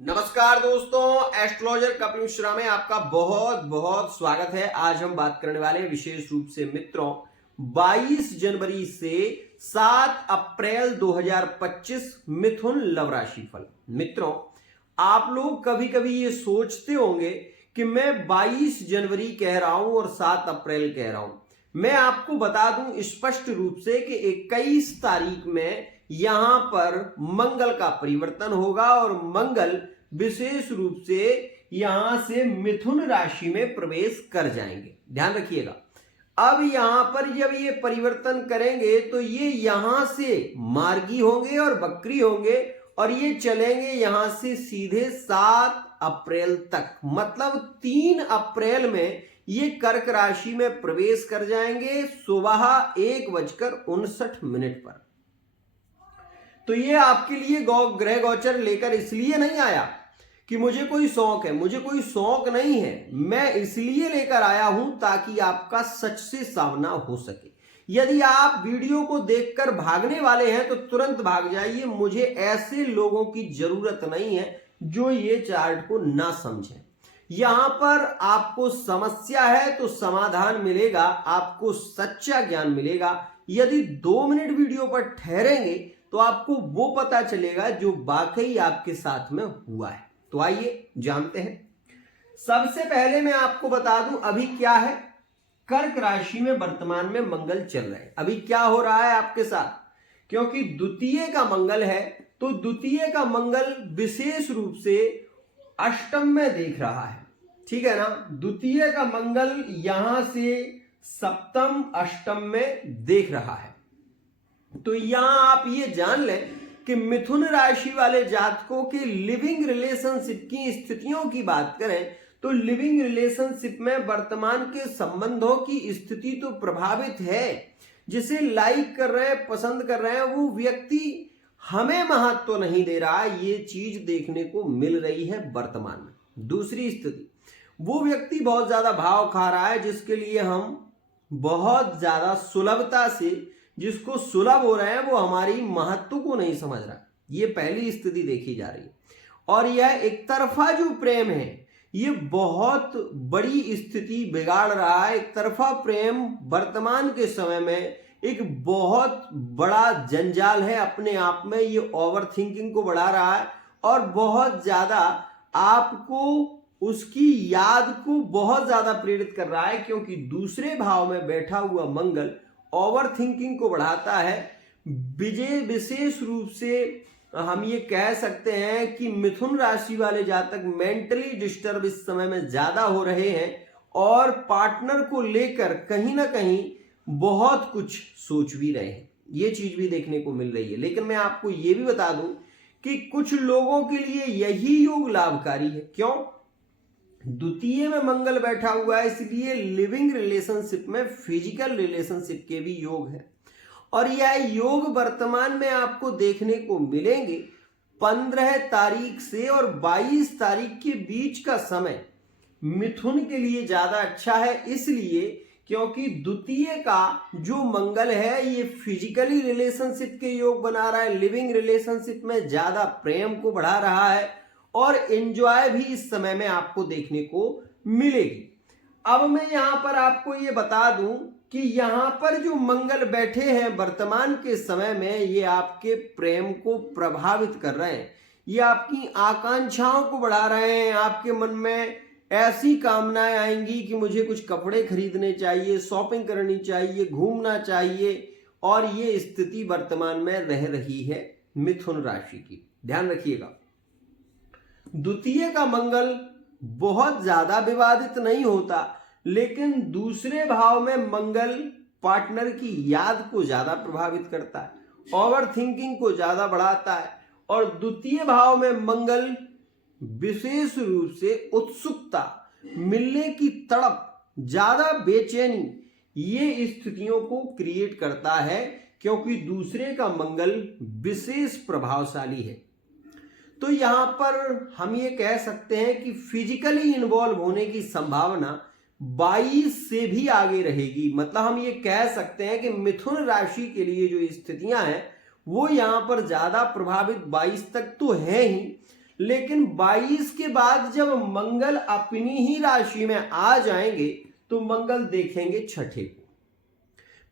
नमस्कार दोस्तों, एस्ट्रोलॉजर कपिल मिश्रा में आपका बहुत बहुत स्वागत है। आज हम बात करने वाले हैं विशेष रूप से मित्रों 22 जनवरी से 7 अप्रैल 2025 मिथुन लव राशि फल। मित्रों, आप लोग कभी कभी ये सोचते होंगे कि मैं 22 जनवरी कह रहा हूं और 7 अप्रैल कह रहा हूं। मैं आपको बता दूं स्पष्ट रूप से कि 21 तारीख में यहां पर मंगल का परिवर्तन होगा और मंगल विशेष रूप से यहां से मिथुन राशि में प्रवेश कर जाएंगे। ध्यान रखिएगा, अब यहां पर जब ये परिवर्तन करेंगे तो ये यहां से मार्गी होंगे और वक्री होंगे और ये चलेंगे यहां से सीधे 7 अप्रैल तक, मतलब 3 अप्रैल में ये कर्क राशि में प्रवेश कर जाएंगे सुबह 1:59 पर। तो ये आपके लिए ग्रह गोचर लेकर इसलिए नहीं आया कि मुझे कोई शौक है, मुझे कोई शौक नहीं है। मैं इसलिए लेकर आया हूं ताकि आपका सच से सामना हो सके। यदि आप वीडियो को देखकर भागने वाले हैं तो तुरंत भाग जाइए। मुझे ऐसे लोगों की जरूरत नहीं है जो ये चार्ट को ना समझें। यहां पर आपको समस्या है तो समाधान मिलेगा, आपको सच्चा ज्ञान मिलेगा। यदि 2 मिनट वीडियो पर ठहरेंगे तो आपको वो पता चलेगा जो वाकई आपके साथ में हुआ है। तो आइए जानते हैं। सबसे पहले मैं आपको बता दूं अभी क्या है। कर्क राशि में वर्तमान में मंगल चल रहे हैं। अभी क्या हो रहा है आपके साथ, क्योंकि द्वितीय का मंगल है तो द्वितीय का मंगल विशेष रूप से अष्टम में देख रहा है। ठीक है ना, द्वितीय का मंगल यहां से सप्तम अष्टम में देख रहा है। तो यहां आप ये जान लें कि मिथुन राशि वाले जातकों के लिविंग रिलेशनशिप की स्थितियों की बात करें तो लिविंग रिलेशनशिप में वर्तमान के संबंधों की स्थिति तो प्रभावित है। जिसे लाइक कर रहे हैं, पसंद कर रहे हैं, वो व्यक्ति हमें महत्व नहीं दे रहा है। ये चीज देखने को मिल रही है वर्तमान में। दूसरी स्थिति, वो व्यक्ति बहुत ज्यादा भाव खा रहा है जिसके लिए हम बहुत ज्यादा सुलभता से, जिसको सुलभ हो रहे हैं वो हमारी महत्व को नहीं समझ रहा। ये पहली स्थिति देखी जा रही है। और यह एक तरफा जो प्रेम है ये बहुत बड़ी स्थिति बिगाड़ रहा है। एक तरफा प्रेम वर्तमान के समय में एक बहुत बड़ा जंजाल है अपने आप में। ये ओवर थिंकिंग को बढ़ा रहा है और बहुत ज्यादा आपको उसकी याद को बहुत ज्यादा प्रेरित कर रहा है, क्योंकि दूसरे भाव में बैठा हुआ मंगल ओवर थिंकिंग को बढ़ाता है। विशेष रूप से हम ये कह सकते हैं कि मिथुन राशि वाले जातक मेंटली डिस्टर्ब इस समय में ज्यादा हो रहे हैं और पार्टनर को लेकर कहीं ना कहीं बहुत कुछ सोच भी रहे हैं। ये चीज भी देखने को मिल रही है। लेकिन मैं आपको ये भी बता दूं कि कुछ लोगों के लिए यही योग लाभकारी है। क्यों? द्वितीय में मंगल बैठा हुआ है, इसलिए लिविंग रिलेशनशिप में फिजिकल रिलेशनशिप के भी योग है। और यह योग वर्तमान में आपको देखने को मिलेंगे 15 तारीख से और 22 तारीख के बीच का समय मिथुन के लिए ज्यादा अच्छा है। इसलिए क्योंकि द्वितीय का जो मंगल है ये फिजिकली रिलेशनशिप के योग बना रहा है, लिविंग रिलेशनशिप में ज्यादा प्रेम को बढ़ा रहा है और एंजॉय भी इस समय में आपको देखने को मिलेगी। अब मैं यहां पर आपको ये बता दूं कि यहां पर जो मंगल बैठे हैं वर्तमान के समय में ये आपके प्रेम को प्रभावित कर रहे हैं। ये आपकी आकांक्षाओं को बढ़ा रहे हैं। आपके मन में ऐसी कामनाएं आएंगी कि मुझे कुछ कपड़े खरीदने चाहिए, शॉपिंग करनी चाहिए, घूमना चाहिए। और ये स्थिति वर्तमान में रह रही है मिथुन राशि की। ध्यान रखिएगा, द्वितीय का मंगल बहुत ज्यादा विवादित नहीं होता, लेकिन दूसरे भाव में मंगल पार्टनर की याद को ज्यादा प्रभावित करता है, ओवर थिंकिंग को ज्यादा बढ़ाता है। और द्वितीय भाव में मंगल विशेष रूप से उत्सुकता, मिलने की तड़प, ज्यादा बेचैनी, ये स्थितियों को क्रिएट करता है, क्योंकि दूसरे का मंगल विशेष प्रभावशाली है। तो यहां पर हम ये कह सकते हैं कि फिजिकली इन्वॉल्व होने की संभावना 22 से भी आगे रहेगी। मतलब हम ये कह सकते हैं कि मिथुन राशि के लिए जो स्थितियां हैं वो यहां पर ज्यादा प्रभावित 22 तक तो है ही, लेकिन 22 के बाद जब मंगल अपनी ही राशि में आ जाएंगे तो मंगल देखेंगे छठे को,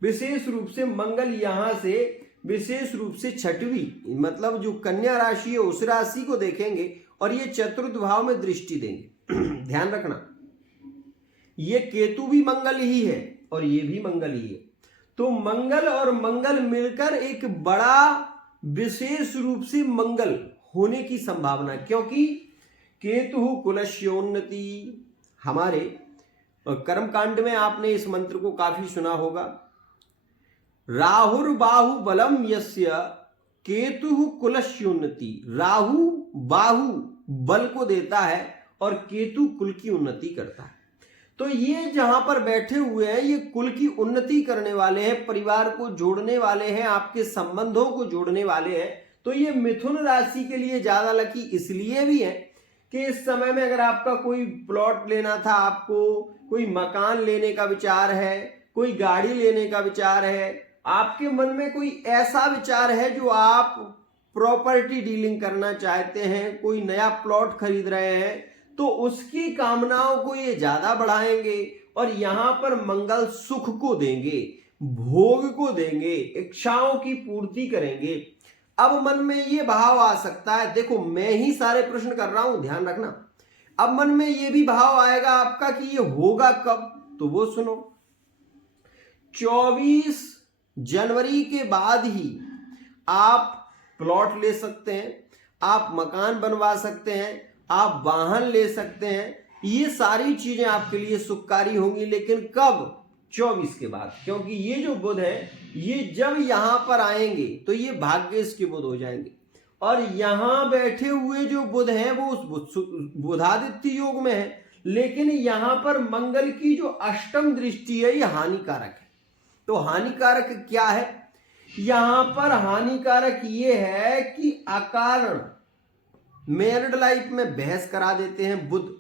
विशेष रूप से मंगल यहां से विशेष रूप से छठवीं मतलब जो कन्या राशि है उस राशि को देखेंगे और ये चतुर्थ भाव में दृष्टि देंगे। ध्यान रखना, ये केतु भी मंगल ही है और ये भी मंगल ही है, तो मंगल और मंगल मिलकर एक बड़ा विशेष रूप से मंगल होने की संभावना, क्योंकि केतु कुलस्योन्नति, हमारे कर्मकांड में आपने इस मंत्र को काफी सुना होगा। राहुर बाहु बलम यस्य केतु कुलस्योन्नति, राहु बाहु बल को देता है और केतु कुल की उन्नति करता है। तो ये जहां पर बैठे हुए हैं ये कुल की उन्नति करने वाले हैं, परिवार को जोड़ने वाले हैं, आपके संबंधों को जोड़ने वाले हैं। तो ये मिथुन राशि के लिए ज्यादा लकी इसलिए भी है कि इस समय में अगर आपका कोई प्लॉट लेना था, आपको कोई मकान लेने का विचार है, कोई गाड़ी लेने का विचार है, आपके मन में कोई ऐसा विचार है जो आप प्रॉपर्टी डीलिंग करना चाहते हैं, कोई नया प्लॉट खरीद रहे हैं, तो उसकी कामनाओं को ये ज्यादा बढ़ाएंगे और यहां पर मंगल सुख को देंगे, भोग को देंगे, इच्छाओं की पूर्ति करेंगे। अब मन में ये भाव आ सकता है, देखो मैं ही सारे प्रश्न कर रहा हूं, ध्यान रखना। अब मन में ये भी भाव आएगा आपका कि ये होगा कब, तो वो सुनो, 24 जनवरी के बाद ही आप प्लॉट ले सकते हैं, आप मकान बनवा सकते हैं, आप वाहन ले सकते हैं, ये सारी चीजें आपके लिए सुखकारी होंगी। लेकिन कब? 24 के बाद, क्योंकि ये जो बुध है ये जब यहां पर आएंगे तो ये भाग्येश के बुध हो जाएंगे और यहां बैठे हुए जो बुध हैं वो उस बुधादित्य योग में है, लेकिन यहां पर मंगल की जो अष्टम दृष्टि है ये हानिकारक है। तो हानिकारक क्या है? यहां पर हानिकारक ये है कि अकारण मैरिड लाइफ में बहस करा देते हैं बुध,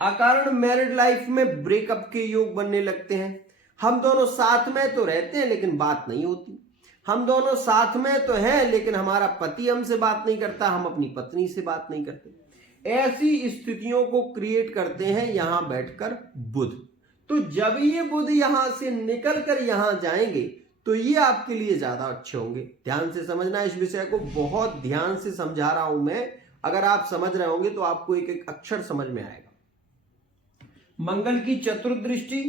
अकारण मैरिड लाइफ में ब्रेकअप के योग बनने लगते हैं। हम दोनों साथ में तो रहते हैं लेकिन बात नहीं होती, हम दोनों साथ में तो हैं लेकिन हमारा पति हमसे बात नहीं करता, हम अपनी पत्नी से बात नहीं करते। ऐसी स्थितियों को क्रिएट करते हैं यहां बैठकर बुध। तो जब ये बुध यहां से निकल कर यहां जाएंगे तो ये आपके लिए ज्यादा अच्छे होंगे। ध्यान से समझना, इस विषय को बहुत ध्यान से समझा रहा हूं मैं, अगर आप समझ रहे होंगे तो आपको एक एक अक्षर समझ में आएगा। मंगल की चतुर्थ दृष्टि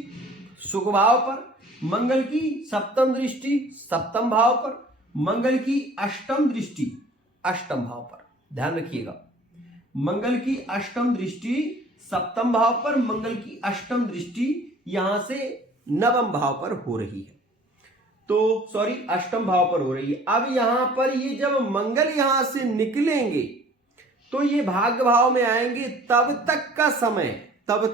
सुख भाव पर, मंगल की सप्तम दृष्टि सप्तम भाव पर, मंगल की अष्टम दृष्टि अष्टम भाव पर। ध्यान रखिएगा, मंगल की अष्टम दृष्टि सप्तम भाव पर, मंगल की अष्टम दृष्टि यहां से नवम भाव पर हो रही है, तो सॉरी अष्टम भाव पर हो रही है। अब यहां पर ये जब मंगल यहां से निकलेंगे तो ये भाग्य भाव में आएंगे। तब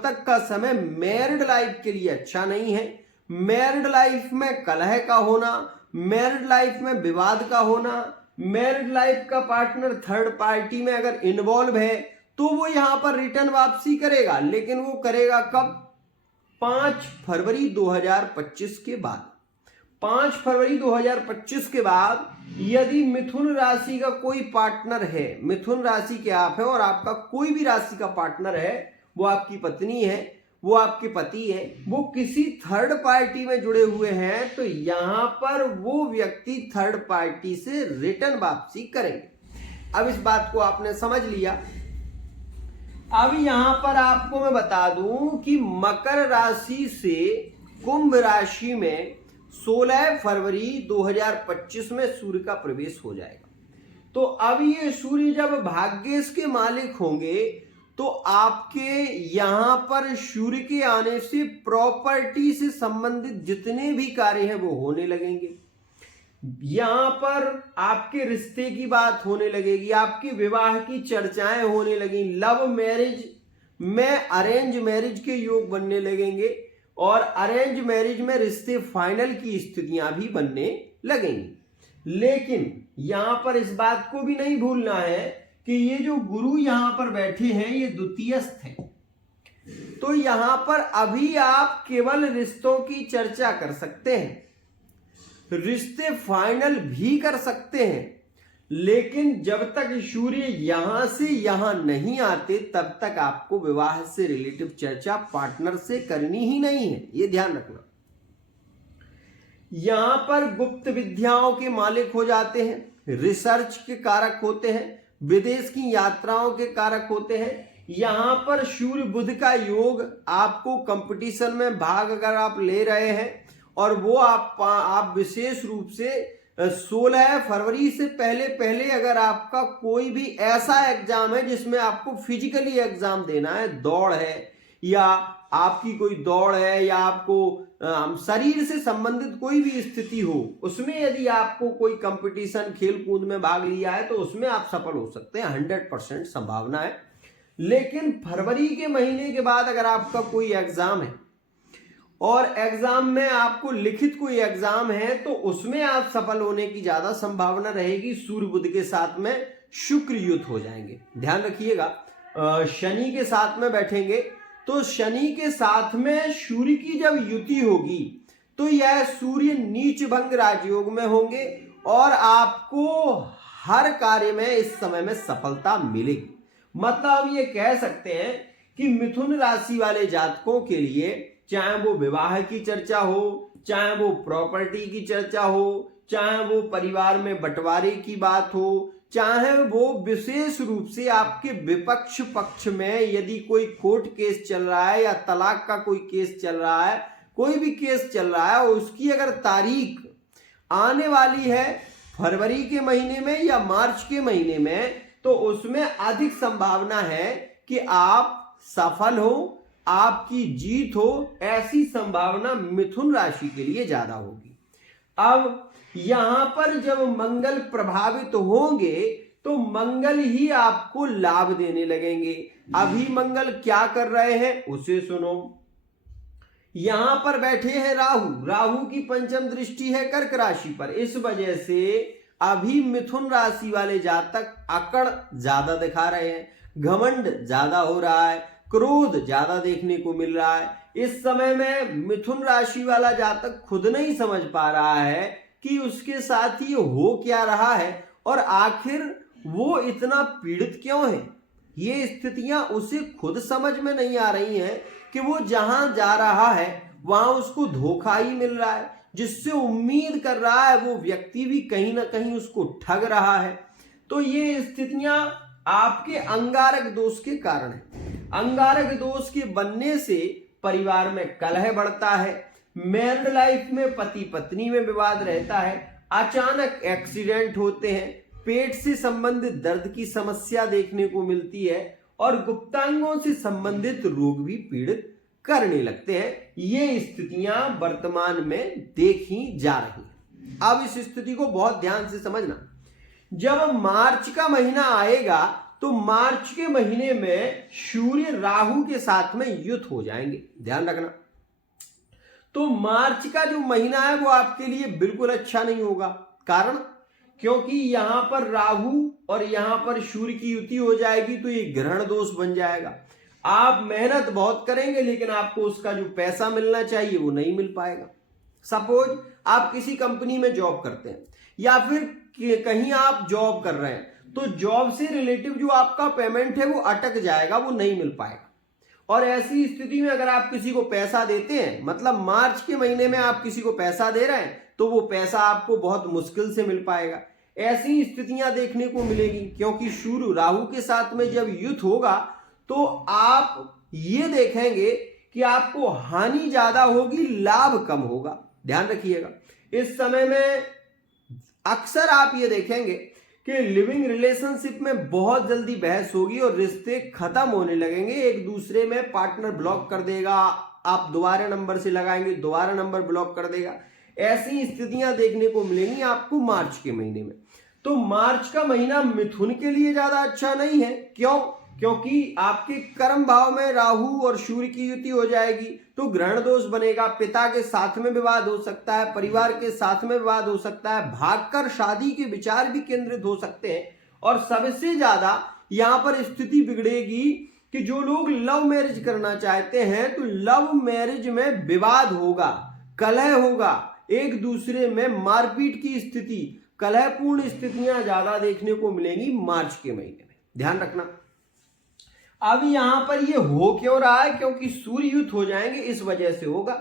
तक का समय मैरिड लाइफ के लिए अच्छा नहीं है। मैरिड लाइफ में कलह का होना, मैरिड लाइफ में विवाद का होना, मैरिड लाइफ का पार्टनर थर्ड पार्टी में अगर इन्वॉल्व है तो वो यहां पर रिटर्न वापसी करेगा, लेकिन वो करेगा कब? 5 फरवरी 2025 के बाद। 5 फरवरी 2025 के बाद यदि मिथुन राशि का कोई पार्टनर है, मिथुन राशि के आप है और आपका कोई भी राशि का पार्टनर है, वो आपकी पत्नी है, वो आपके पति है, वो किसी थर्ड पार्टी में जुड़े हुए हैं, तो यहां पर वो व्यक्ति थर्ड पार्टी से रिटर्न वापसी करेंगे। अब इस बात को आपने समझ लिया। अब यहां पर आपको मैं बता दूं कि मकर राशि से कुंभ राशि में 16 फरवरी 2025 में सूर्य का प्रवेश हो जाएगा। तो अब ये सूर्य जब भाग्येश के मालिक होंगे तो आपके यहां पर सूर्य के आने से प्रॉपर्टी से संबंधित जितने भी कार्य हैं वो होने लगेंगे। यहां पर आपके रिश्ते की बात होने लगेगी, आपके विवाह की चर्चाएं होने लगेंगी, लव मैरिज में अरेंज मैरिज के योग बनने लगेंगे और अरेंज मैरिज में रिश्ते फाइनल की स्थितियां भी बनने लगेंगी। लेकिन यहां पर इस बात को भी नहीं भूलना है कि ये जो गुरु यहां पर बैठे हैं ये द्वितीयस्थ हैं, तो यहां पर अभी आप केवल रिश्तों की चर्चा कर सकते हैं, रिश्ते फाइनल भी कर सकते हैं, लेकिन जब तक सूर्य यहां से यहां नहीं आते तब तक आपको विवाह से रिलेटिव चर्चा पार्टनर से करनी ही नहीं है, ये ध्यान रखना। यहां पर गुप्त विद्याओं के मालिक हो जाते हैं, रिसर्च के कारक होते हैं, विदेश की यात्राओं के कारक होते हैं। यहां पर सूर्य बुध का योग आपको कंपटीशन में भाग अगर आप ले रहे हैं और वो आप विशेष रूप से 16 फरवरी से पहले पहले अगर आपका कोई भी ऐसा एग्जाम है जिसमें आपको फिजिकली एग्जाम देना है, दौड़ है या आपकी कोई दौड़ है या आपको शरीर से संबंधित कोई भी स्थिति हो, उसमें यदि आपको कोई कंपटीशन खेल कूद में भाग लिया है तो उसमें आप सफल हो सकते हैं, 100% संभावना है। लेकिन फरवरी के महीने के बाद अगर आपका कोई एग्जाम है और एग्जाम में आपको लिखित कोई एग्जाम है तो उसमें आप सफल होने की ज्यादा संभावना रहेगी। सूर्य बुध के साथ में शुक्र युत हो जाएंगे, ध्यान रखिएगा। शनि के साथ में बैठेंगे तो शनि के साथ में सूर्य की जब युति होगी तो यह सूर्य नीच भंग राजयोग में होंगे और आपको हर कार्य में इस समय में सफलता मिलेगी। मतलब ये कह सकते हैं कि मिथुन राशि वाले जातकों के लिए चाहे वो विवाह की चर्चा हो, चाहे वो प्रॉपर्टी की चर्चा हो, चाहे वो परिवार में बंटवारे की बात हो, चाहे वो विशेष रूप से आपके विपक्ष पक्ष में यदि कोई कोर्ट केस चल रहा है या तलाक का कोई केस चल रहा है, कोई भी केस चल रहा है और उसकी अगर तारीख आने वाली है फरवरी के महीने में या मार्च के महीने में, तो उसमें अधिक संभावना है कि आप सफल हो, आपकी जीत हो, ऐसी संभावना मिथुन राशि के लिए ज्यादा होगी। अब यहां पर जब मंगल प्रभावित होंगे तो मंगल ही आपको लाभ देने लगेंगे। अभी मंगल क्या कर रहे हैं उसे सुनो। यहां पर बैठे हैं राहु, राहु की पंचम दृष्टि है कर्क राशि पर, इस वजह से अभी मिथुन राशि वाले जातक अकड़ ज्यादा दिखा रहे हैं, घमंड ज्यादा हो रहा है, क्रोध ज्यादा देखने को मिल रहा है। इस समय में मिथुन राशि वाला जातक खुद नहीं समझ पा रहा है कि उसके साथ ही हो क्या रहा है और आखिर वो इतना पीड़ित क्यों है। ये स्थितियां उसे खुद समझ में नहीं आ रही हैं कि वो जहां जा रहा है वहां उसको धोखा ही मिल रहा है, जिससे उम्मीद कर रहा है वो व्यक्ति भी कहीं ना कहीं उसको ठग रहा है। तो ये स्थितियां आपके अंगारक दोष के कारण है। अंगारक दोष के बनने से परिवार में कलह बढ़ता है, मैरिड लाइफ में पति पत्नी में विवाद रहता है, अचानक एक्सीडेंट होते हैं, पेट से संबंधित दर्द की समस्या देखने को मिलती है और गुप्तांगों से संबंधित रोग भी पीड़ित करने लगते हैं। ये स्थितियां वर्तमान में देखी जा रही हैं। अब इस स्थिति को बहुत ध्यान से समझना। जब मार्च का महीना आएगा तो मार्च के महीने में सूर्य राहु के साथ में युत हो जाएंगे, ध्यान रखना। तो मार्च का जो महीना है वो आपके लिए बिल्कुल अच्छा नहीं होगा। कारण क्योंकि यहां पर राहु और यहां पर सूर्य की युति हो जाएगी तो ये ग्रहण दोष बन जाएगा। आप मेहनत बहुत करेंगे लेकिन आपको उसका जो पैसा मिलना चाहिए वो नहीं मिल पाएगा। सपोज आप किसी कंपनी में जॉब करते हैं या फिर कहीं आप जॉब कर रहे हैं तो जॉब से रिलेटिव जो आपका पेमेंट है वो अटक जाएगा, वो नहीं मिल पाएगा। और ऐसी स्थिति में अगर आप किसी को पैसा देते हैं, मतलब मार्च के महीने में आप किसी को पैसा दे रहे हैं तो वो पैसा आपको बहुत मुश्किल से मिल पाएगा। ऐसी स्थितियां देखने को मिलेगी क्योंकि सूर्य राहु के साथ में जब युत होगा तो आप ये देखेंगे कि आपको हानि ज्यादा होगी, लाभ कम होगा, ध्यान रखिएगा। इस समय में अक्सर आप ये देखेंगे कि लिविंग रिलेशनशिप में बहुत जल्दी बहस होगी और रिश्ते खत्म होने लगेंगे। एक दूसरे में पार्टनर ब्लॉक कर देगा, आप दोबारा नंबर से लगाएंगे, दोबारा नंबर ब्लॉक कर देगा। ऐसी स्थितियां देखने को मिलेंगी आपको मार्च के महीने में। तो मार्च का महीना मिथुन के लिए ज्यादा अच्छा नहीं है। क्यों? क्योंकि आपके कर्म भाव में राहु और सूर्य की युति हो जाएगी तो ग्रहण दोष बनेगा, पिता के साथ में विवाद हो सकता है, परिवार के साथ में विवाद हो सकता है, भागकर शादी के विचार भी केंद्रित हो सकते हैं। और सबसे ज्यादा यहां पर स्थिति बिगड़ेगी कि जो लोग लव मैरिज करना चाहते हैं तो लव मैरिज में विवाद होगा, कलह होगा, एक दूसरे में मारपीट की स्थिति, कलहपूर्ण स्थितियां ज्यादा देखने को मिलेंगी मार्च के महीने में, ध्यान रखना। अब यहां पर ये हो क्यों रहा है, क्योंकि सूर्य युत हो जाएंगे, इस वजह से होगा।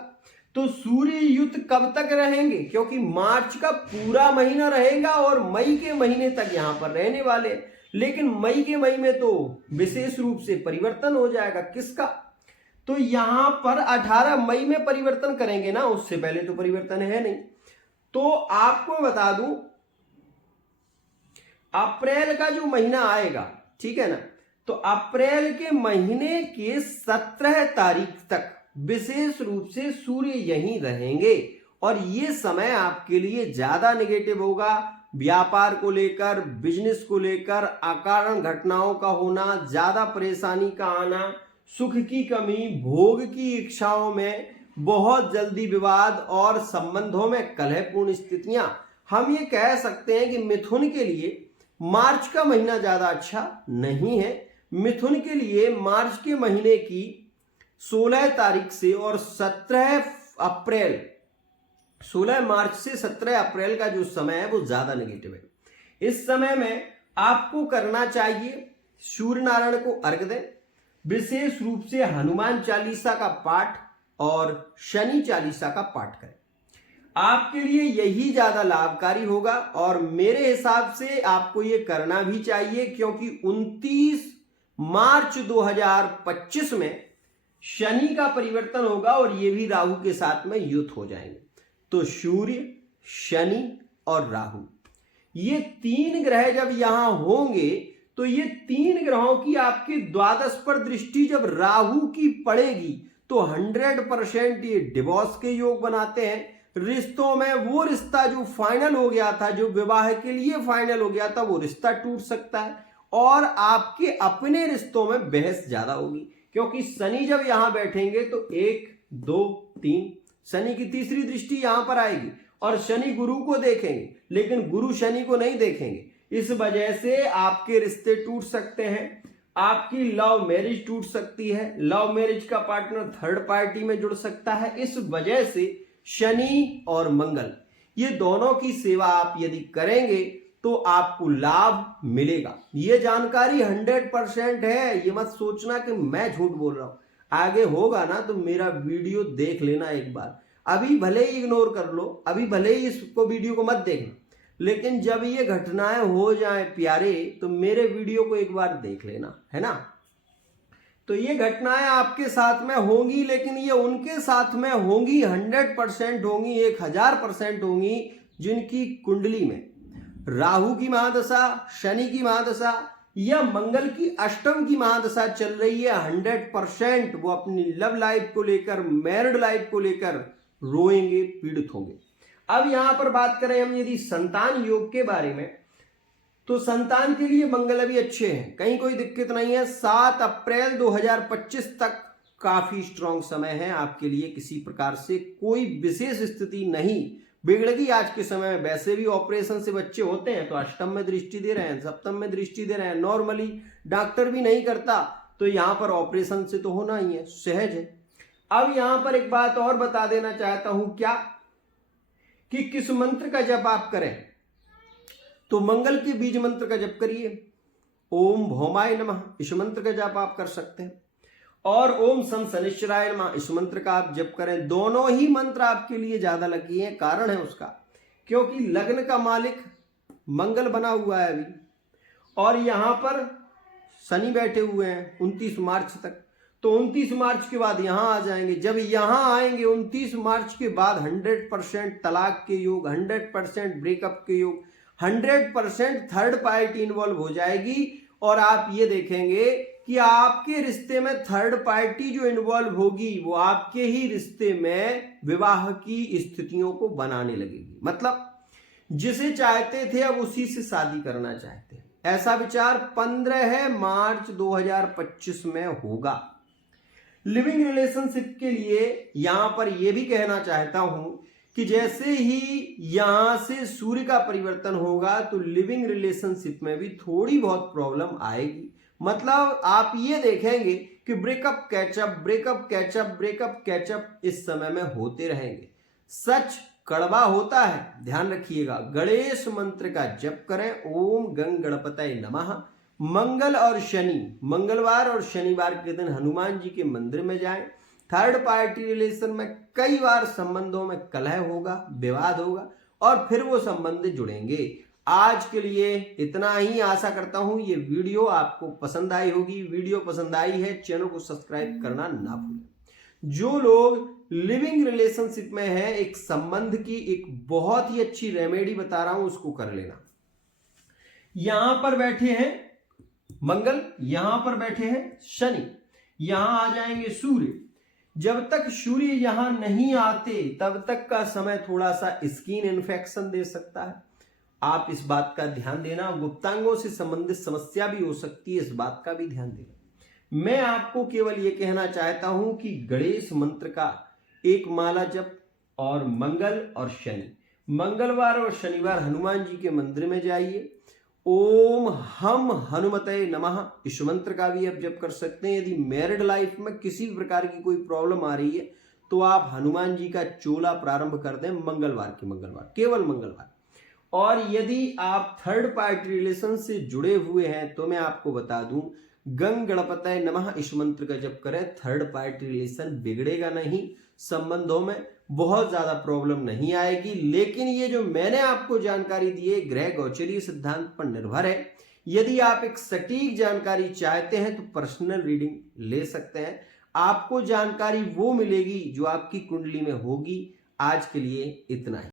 तो सूर्य युत कब तक रहेंगे, क्योंकि मार्च का पूरा महीना रहेगा और मई के महीने तक यहां पर रहने वाले, लेकिन मई के महीने में तो विशेष रूप से परिवर्तन हो जाएगा। किसका, तो यहां पर 18 मई में परिवर्तन करेंगे ना, उससे पहले तो परिवर्तन है नहीं। तो आपको बता दूं, अप्रैल का जो महीना आएगा, ठीक है ना, तो अप्रैल के महीने के 17 तारीख तक विशेष रूप से सूर्य यहीं रहेंगे और ये समय आपके लिए ज्यादा नेगेटिव होगा। व्यापार को लेकर, बिजनेस को लेकर अकारण घटनाओं का होना, ज्यादा परेशानी का आना, सुख की कमी, भोग की इच्छाओं में बहुत जल्दी विवाद और संबंधों में कलहपूर्ण स्थितियां। हम ये कह सकते हैं कि मिथुन के लिए मार्च का महीना ज्यादा अच्छा नहीं है। मिथुन के लिए मार्च के महीने की 16 तारीख से और 16 मार्च से 17 अप्रैल का जो समय है वो ज्यादा नेगेटिव है। इस समय में आपको करना चाहिए सूर्य नारायण को अर्घ दें, विशेष रूप से हनुमान चालीसा का पाठ और शनि चालीसा का पाठ करें, आपके लिए यही ज्यादा लाभकारी होगा। और मेरे हिसाब से आपको ये करना भी चाहिए, क्योंकि 29 मार्च 2025 में शनि का परिवर्तन होगा और ये भी राहु के साथ में युत हो जाएंगे। तो सूर्य, शनि और राहु, ये 3 ग्रह जब यहां होंगे तो ये 3 ग्रहों की आपकी द्वादश पर दृष्टि जब राहु की पड़ेगी तो 100% ये डिवोर्स के योग बनाते हैं। रिश्तों में वो रिश्ता जो फाइनल हो गया था, जो विवाह के लिए फाइनल हो गया था, वो रिश्ता टूट सकता है और आपके अपने रिश्तों में बहस ज्यादा होगी, क्योंकि शनि जब यहां बैठेंगे तो 1 2 3 शनि की तीसरी दृष्टि यहां पर आएगी और शनि गुरु को देखेंगे, लेकिन गुरु शनि को नहीं देखेंगे। इस वजह से आपके रिश्ते टूट सकते हैं, आपकी लव मैरिज टूट सकती है, लव मैरिज का पार्टनर थर्ड पार्टी में जुड़ सकता है। इस वजह से शनि और मंगल ये दोनों की सेवा आप यदि करेंगे तो आपको लाभ मिलेगा। ये जानकारी 100% है, ये मत सोचना कि मैं झूठ बोल रहा हूं। आगे होगा ना तो मेरा वीडियो देख लेना एक बार, अभी भले ही इग्नोर कर लो, अभी भले ही इसको वीडियो को मत देखना, लेकिन जब ये घटनाएं हो जाएं प्यारे तो मेरे वीडियो को एक बार देख लेना, है ना। तो ये घटनाएं आपके साथ में होंगी, लेकिन ये उनके साथ में होंगी 100% होंगी, 1000% होंगी जिनकी कुंडली में राहु की महादशा, शनि की महादशा या मंगल की अष्टम की महादशा चल रही है। 100% वो अपनी लव लाइफ को लेकर, मैरिड लाइफ को लेकर रोएंगे, पीड़ित होंगे। अब यहां पर बात करें हम यदि संतान योग के बारे में, तो संतान के लिए मंगल अभी अच्छे हैं, कहीं कोई दिक्कत नहीं है। 7 अप्रैल 2025 तक काफी स्ट्रांग समय है आपके लिए, किसी प्रकार से कोई विशेष स्थिति नहीं बिगड़ेगी आज के समय में। वैसे भी ऑपरेशन से बच्चे होते हैं तो अष्टम में दृष्टि दे रहे हैं, सप्तम में दृष्टि दे रहे हैं, नॉर्मली डॉक्टर भी नहीं करता, तो यहां पर ऑपरेशन से तो होना ही है, सहज है। अब यहां पर एक बात और बता देना चाहता हूं, क्या कि किस मंत्र का जप आप करें, तो मंगल के बीज मंत्र का जप करिए, ओम भौमाय नमः, इस मंत्र का जप आप कर सकते हैं, और ओम सं शनिश्चराय नमः, इस मंत्र का आप जप करें। दोनों ही मंत्र आपके लिए ज्यादा लकी हैं, कारण है उसका, क्योंकि लग्न का मालिक मंगल बना हुआ है अभी, और यहां पर शनि बैठे हुए हैं 29 मार्च तक, तो 29 मार्च के बाद यहां आ जाएंगे। जब यहां आएंगे 29 मार्च के बाद 100% तलाक के योग, 100% ब्रेकअप के योग, 100% थर्ड पार्टी इन्वॉल्व हो जाएगी। और आप ये देखेंगे कि आपके रिश्ते में थर्ड पार्टी जो इन्वॉल्व होगी वो आपके ही रिश्ते में विवाह की स्थितियों को बनाने लगेगी, मतलब जिसे चाहते थे अब उसी से शादी करना चाहते हैं। ऐसा विचार 15 मार्च 2025 में होगा। लिविंग रिलेशनशिप के लिए यहां पर यह भी कहना चाहता हूं कि जैसे ही यहां से सूर्य का परिवर्तन होगा तो लिविंग रिलेशनशिप में भी थोड़ी बहुत प्रॉब्लम आएगी। मतलब आप ये देखेंगे कि breakup catchup, breakup catchup, breakup catchup इस समय में होते रहेंगे। सच कड़वा होता है, ध्यान रखिएगा। गणेश मंत्र का जप करें, ओम गंग गणपतये नमः। मंगल और शनि, मंगलवार और शनिवार के दिन हनुमान जी के मंदिर में जाएं। थर्ड पार्टी रिलेशन में कई बार संबंधों में कलह होगा, विवाद होगा और फिर वो संबंध जुड़ेंगे। आज के लिए इतना ही। आशा करता हूं ये वीडियो आपको पसंद आई होगी। वीडियो पसंद आई है, चैनल को सब्सक्राइब करना ना भूलें। जो लोग लिविंग रिलेशनशिप में है, एक संबंध की एक बहुत ही अच्छी रेमेडी बता रहा हूं, उसको कर लेना। यहां पर बैठे हैं मंगल, यहां पर बैठे हैं शनि, यहां आ जाएंगे सूर्य। जब तक सूर्य यहां नहीं आते तब तक का समय थोड़ा सा स्किन इन्फेक्शन दे सकता है, आप इस बात का ध्यान देना। गुप्तांगों से संबंधित समस्या भी हो सकती है, इस बात का भी ध्यान देना। मैं आपको केवल यह कहना चाहता हूं कि गणेश मंत्र का एक माला जप और मंगल और शनि, मंगलवार और शनिवार हनुमान जी के मंदिर में जाइए। ओम हम हनुमते नमः, इस मंत्र का भी आप जप कर सकते हैं। यदि मैरिड लाइफ में किसी भी प्रकार की कोई प्रॉब्लम आ रही है तो आप हनुमान जी का चोला प्रारंभ कर दें मंगलवार के मंगलवार, केवल मंगलवार। और यदि आप थर्ड पार्टी रिलेशन से जुड़े हुए हैं तो मैं आपको बता दूं, गंग गणपतये नमः इस मंत्र का जप करें। थर्ड पार्टी रिलेशन बिगड़ेगा नहीं, संबंधों में बहुत ज्यादा प्रॉब्लम नहीं आएगी। लेकिन ये जो मैंने आपको जानकारी दी है ग्रह गोचरीय सिद्धांत पर निर्भर है। यदि आप एक सटीक जानकारी चाहते हैं तो पर्सनल रीडिंग ले सकते हैं, आपको जानकारी वो मिलेगी जो आपकी कुंडली में होगी। आज के लिए इतना ही।